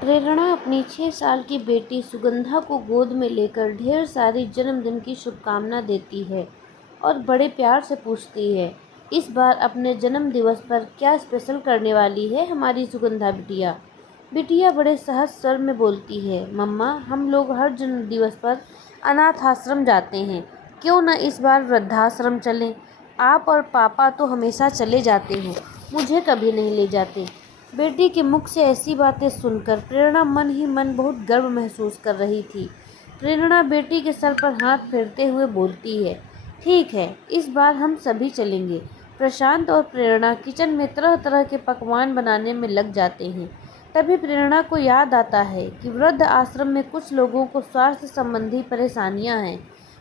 प्रेरणा अपनी 6 साल की बेटी सुगंधा को गोद में लेकर ढेर सारी जन्मदिन की शुभकामना देती है और बड़े प्यार से पूछती है, इस बार अपने जन्म दिवस पर क्या स्पेशल करने वाली है हमारी सुगंधा बिटिया। बिटिया बड़े सहज स्वर में बोलती है, मम्मा हम लोग हर जन्म दिवस पर अनाथ आश्रम जाते हैं, क्यों न इस बार वृद्धाश्रम चलें। आप और पापा तो हमेशा चले जाते हो, मुझे कभी नहीं ले जाते। बेटी के मुख से ऐसी बातें सुनकर प्रेरणा मन ही मन बहुत गर्व महसूस कर रही थी। प्रेरणा बेटी के सर पर हाथ फेरते हुए बोलती है, ठीक है, इस बार हम सभी चलेंगे। प्रशांत और प्रेरणा किचन में तरह तरह के पकवान बनाने में लग जाते हैं। तभी प्रेरणा को याद आता है कि वृद्ध आश्रम में कुछ लोगों को स्वास्थ्य संबंधी परेशानियां हैं,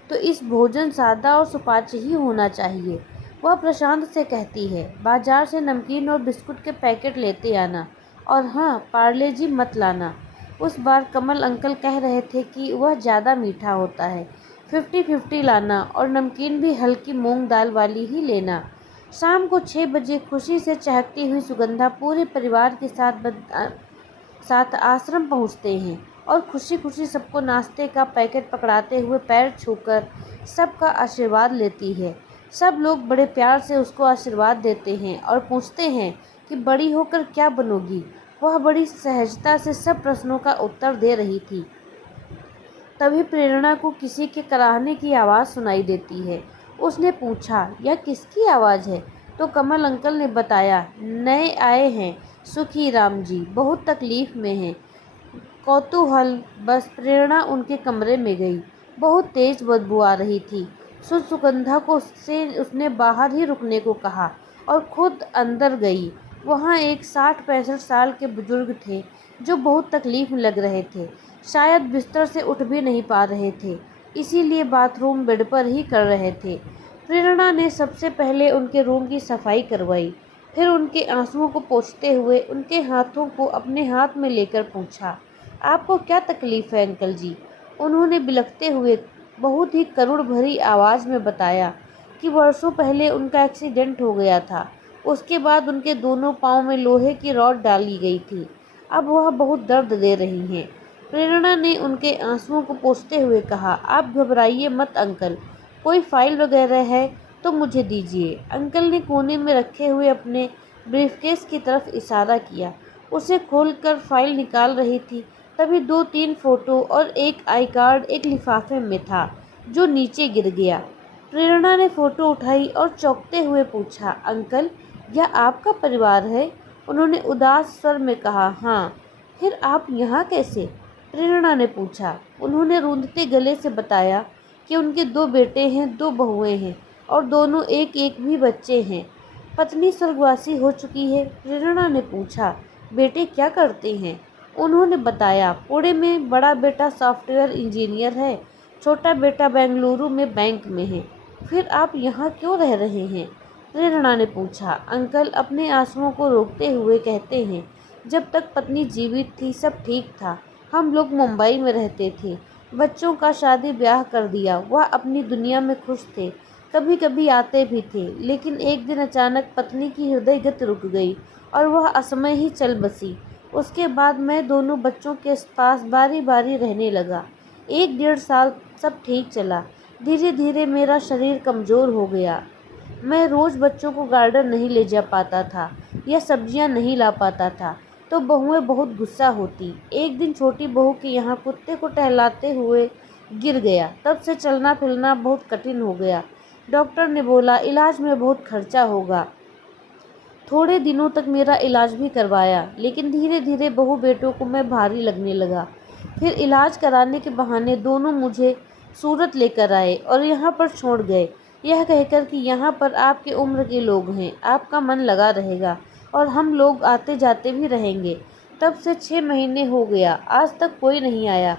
तो इस भोजन सादा और सुपाच्य ही होना चाहिए। वह प्रशांत से कहती है, बाजार से नमकीन और बिस्कुट के पैकेट लेते आना, और हाँ, पार्ले जी मत लाना। उस बार कमल अंकल कह रहे थे कि वह ज़्यादा मीठा होता है। 50-50 लाना और नमकीन भी हल्की मूंग दाल वाली ही लेना। शाम को 6 बजे खुशी से चहकती हुई सुगंधा पूरे परिवार के साथ आश्रम पहुँचते हैं और खुशी खुशी सबको नाश्ते का पैकेट पकड़ाते हुए पैर छूकर सबका आशीर्वाद लेती है। सब लोग बड़े प्यार से उसको आशीर्वाद देते हैं और पूछते हैं कि बड़ी होकर क्या बनोगी। वह बड़ी सहजता से सब प्रश्नों का उत्तर दे रही थी। तभी प्रेरणा को किसी के कराहने की आवाज़ सुनाई देती है। उसने पूछा, यह किसकी आवाज़ है? तो कमल अंकल ने बताया, नए आए हैं सुखी राम जी, बहुत तकलीफ़ में हैं। कौतूहल बस प्रेरणा उनके कमरे में गई। बहुत तेज बदबू आ रही थी। सुगंधा को उसने बाहर ही रुकने को कहा और खुद अंदर गई। वहाँ एक 60-65 साल के बुजुर्ग थे जो बहुत तकलीफ में लग रहे थे। शायद बिस्तर से उठ भी नहीं पा रहे थे, इसीलिए बाथरूम बेड पर ही कर रहे थे। प्रेरणा ने सबसे पहले उनके रूम की सफाई करवाई, फिर उनके आंसुओं को पोंछते हुए उनके हाथों को अपने हाथ में लेकर पूछा, आपको क्या तकलीफ़ है अंकल जी? उन्होंने बिलखते हुए बहुत ही करुण भरी आवाज़ में बताया कि वर्षों पहले उनका एक्सीडेंट हो गया था। उसके बाद उनके दोनों पाँव में लोहे की रॉड डाली गई थी। अब वह बहुत दर्द दे रही हैं। प्रेरणा ने उनके आंसुओं को पोंछते हुए कहा, आप घबराइए मत अंकल, कोई फाइल वगैरह है तो मुझे दीजिए। अंकल ने कोने में रखे हुए अपने ब्रीफकेस की तरफ इशारा किया। उसे खोलकर फाइल निकाल रही थी, तभी 2-3 फोटो और एक आई कार्ड एक लिफाफे में था जो नीचे गिर गया। प्रेरणा ने फ़ोटो उठाई और चौंकते हुए पूछा, अंकल यह आपका परिवार है? उन्होंने उदास स्वर में कहा, हाँ। फिर आप यहाँ कैसे? प्रेरणा ने पूछा। उन्होंने रूंधते गले से बताया कि उनके 2 बेटे हैं, 2 बहुएं हैं और दोनों एक एक भी बच्चे हैं। पत्नी स्वर्गवासी हो चुकी है। प्रेरणा ने पूछा, बेटे क्या करते हैं? उन्होंने बताया, पुणे में बड़ा बेटा सॉफ्टवेयर इंजीनियर है, छोटा बेटा बेंगलुरु में बैंक में है। फिर आप यहाँ क्यों रह रहे हैं? प्रेरणा ने पूछा। अंकल अपने आंसुओं को रोकते हुए कहते हैं, जब तक पत्नी जीवित थी सब ठीक था। हम लोग मुंबई में रहते थे, बच्चों का शादी ब्याह कर दिया। वह अपनी दुनिया में खुश थे, कभी कभी आते भी थे, लेकिन एक दिन अचानक पत्नी की हृदय गति रुक गई और वह असमय ही चल बसी। उसके बाद मैं दोनों बच्चों के पास बारी बारी रहने लगा। 1-1.5 साल सब ठीक चला। धीरे धीरे मेरा शरीर कमज़ोर हो गया। मैं रोज़ बच्चों को गार्डन नहीं ले जा पाता था या सब्जियां नहीं ला पाता था, तो बहुएं बहुत गुस्सा होती। एक दिन छोटी बहू के यहाँ कुत्ते को टहलाते हुए गिर गया। तब से चलना फिरना बहुत कठिन हो गया। डॉक्टर ने बोला इलाज में बहुत खर्चा होगा। थोड़े दिनों तक मेरा इलाज भी करवाया, लेकिन धीरे धीरे बहू बेटों को मैं भारी लगने लगा। फिर इलाज कराने के बहाने दोनों मुझे सूरत लेकर आए और यहाँ पर छोड़ गए, यह कहकर कि यहाँ पर आपके उम्र के लोग हैं, आपका मन लगा रहेगा और हम लोग आते जाते भी रहेंगे। तब से 6 महीने हो गया, आज तक कोई नहीं आया।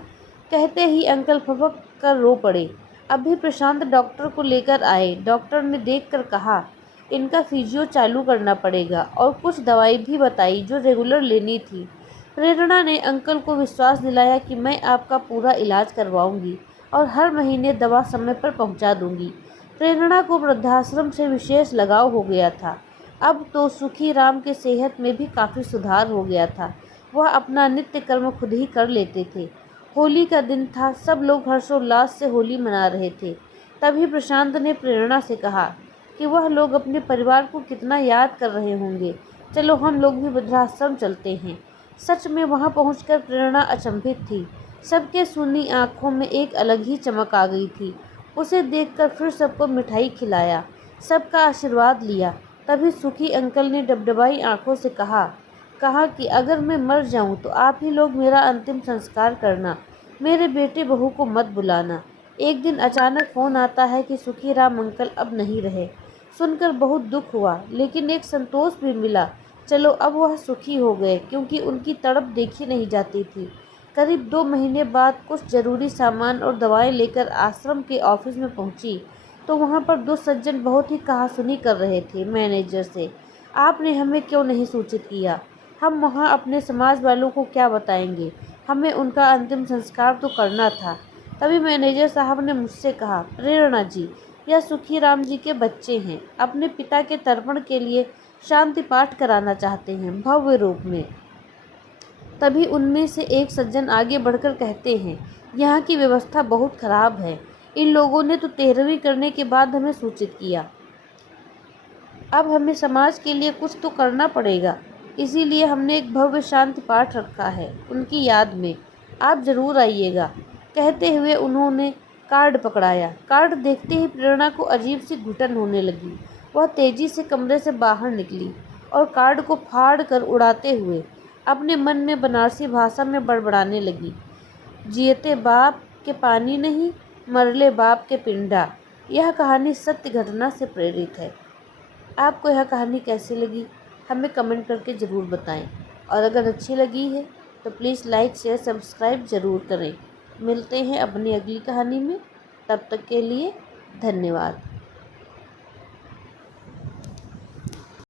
कहते ही अंकल फपक कर रो पड़े। अभी प्रशांत डॉक्टर को लेकर आए। डॉक्टर ने देखकर कहा, इनका फिजियो चालू करना पड़ेगा और कुछ दवाई भी बताई जो रेगुलर लेनी थी। प्रेरणा ने अंकल को विश्वास दिलाया कि मैं आपका पूरा इलाज करवाऊंगी और हर महीने दवा समय पर पहुंचा दूंगी। प्रेरणा को वृद्धाश्रम से विशेष लगाव हो गया था। अब तो सुखी राम के सेहत में भी काफ़ी सुधार हो गया था। वह अपना नित्य कर्म खुद ही कर लेते थे। होली का दिन था, सब लोग हर्षोल्लास से होली मना रहे थे। तभी प्रशांत ने प्रेरणा से कहा कि वह लोग अपने परिवार को कितना याद कर रहे होंगे, चलो हम लोग भी वृद्धाश्रम चलते हैं। सच में वहां पहुंचकर प्रेरणा अचंभित थी। सबके सुनी आंखों में एक अलग ही चमक आ गई थी। उसे देखकर फिर सबको मिठाई खिलाया, सबका आशीर्वाद लिया। तभी सुखी अंकल ने डबडबाई आंखों से कहा कि अगर मैं मर जाऊं तो आप ही लोग मेरा अंतिम संस्कार करना, मेरे बेटे बहू को मत बुलाना। एक दिन अचानक फोन आता है कि सुखीराम अंकल अब नहीं रहे। सुनकर बहुत दुख हुआ, लेकिन एक संतोष भी मिला। चलो अब वह सुखी हो गए, क्योंकि उनकी तड़प देखी नहीं जाती थी। करीब 2 महीने बाद कुछ जरूरी सामान और दवाएं लेकर आश्रम के ऑफिस में पहुंची तो वहां पर 2 सज्जन बहुत ही कहासुनी कर रहे थे मैनेजर से। आपने हमें क्यों नहीं सूचित किया? हम वहां अपने समाज वालों को क्या बताएंगे? हमें उनका अंतिम संस्कार तो करना था। तभी मैनेजर साहब ने मुझसे कहा, प्रेरणा जी, यह सुखीराम जी के बच्चे हैं, अपने पिता के तर्पण के लिए शांति पाठ कराना चाहते हैं भव्य रूप में। तभी उनमें से एक सज्जन आगे बढ़कर कहते हैं, यहाँ की व्यवस्था बहुत खराब है। इन लोगों ने तो 13वीं करने के बाद हमें सूचित किया। अब हमें समाज के लिए कुछ तो करना पड़ेगा, इसीलिए हमने एक भव्य शांति पाठ रखा है उनकी याद में। आप जरूर आइएगा। कहते हुए उन्होंने कार्ड पकड़ाया। कार्ड देखते ही प्रेरणा को अजीब सी घुटन होने लगी। वह तेजी से कमरे से बाहर निकली और कार्ड को फाड़ कर उड़ाते हुए अपने मन में बनारसी भाषा में बड़बड़ाने लगी, जियते बाप के पानी नहीं, मरले बाप के पिंडा। यह कहानी सत्य घटना से प्रेरित है। आपको यह कहानी कैसी लगी हमें कमेंट करके ज़रूर बताएं, और अगर अच्छी लगी है तो प्लीज़ लाइक शेयर सब्सक्राइब ज़रूर करें। मिलते हैं अपनी अगली कहानी में, तब तक के लिए धन्यवाद।